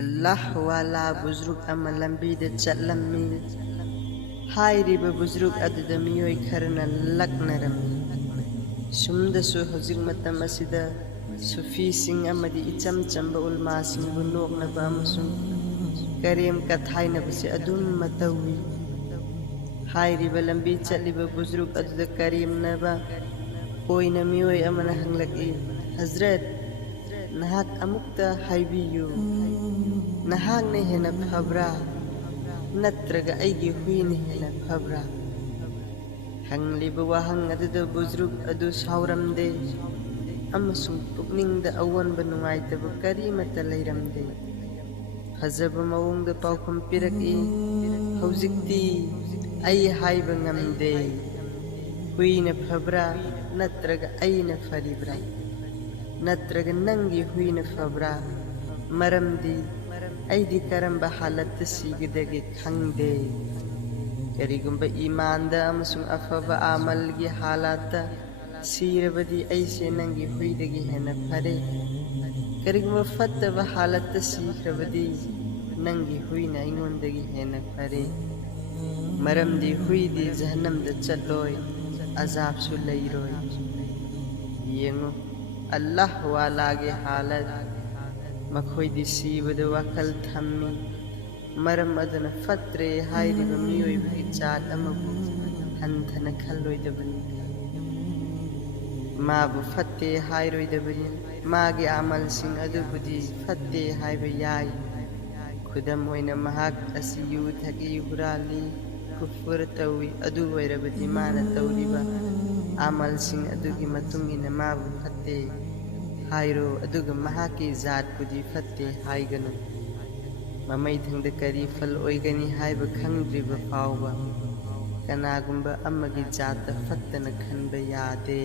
अल्लाह वाला बुजुर्ग अमा लंबीदा चलमी हाइरिबा बुजुर्ग अदुदा मियोय खरना लक्नरमी सुमदसु हजिक मतम असिदा सुफी सिंह अमदी इचम चंबा उलमा सिंहबु नोकनबा अमसुंग करेम कथाइनबसे अदुम मतवी हाइरिबा लंबी चलिबा बुजुर्ग अदुदा करेमनबा कोइना मियोय अमना हंगलकी हजरत नहाक अमुक्ता हाइबियु नहाकने हेना फब्रा नत्त्रगा अईगी हुईने हेना फब्रा हंगलिबा वहंग अदुदा बुजुर्ग अदु सावरमदे अमसुंग पुकनिंगदा अवनबा नुंगाइतबा करीमता लैरमदे फजबा मवोंगदा पाउखम पिरकी हौजिक्ति अई हाइबा ngamदे हुईना फब्रा नत्त्रगा अईना फरिब्रा नत्त्रगा नंगी हुईना फब्रा मरमदी अईदी करंबा हालत सीगदगे खंगदे करिगुंबा ईमानदा अमसुंग अफबा आमलगी हालात सीरबदी ऐसे नंगी हुईदगी हेना फरे करिगुंबा फत्तबा हालत सीखरबदी नंगी हुईना अईंगोंदगी हेना फरे मरमदी हुईदी जहन्नमदा चलोय अजाबसु लैरोय येंगो अल्लाह वालागे हालत मखोयदी सीबदा वखल थम्मी मरम अदुना फत्रे हाइरिबा मियोयबगी जात अमबु हंथना खल्लोयदबनी माबु फत्ते हाइरोयदबनी मागे आमल सिंह अदुबुदी फत्ते हाइबा याय खुदम होइना महाक असि यू थकी हुराली कुफुर तवी अदु वैरबदी माना तौरिबा आमल सिंह अदुगी मतुंगिना माबु फत्ते हाइरो अदुगा महाकी जात बुदी फत्ते हाइगनु ममैथंगदा करी फल ओइगनी हाइबा खंगद्रिबा फावबा कनागुंबा अमगी जात फत्तना खनबा यादे।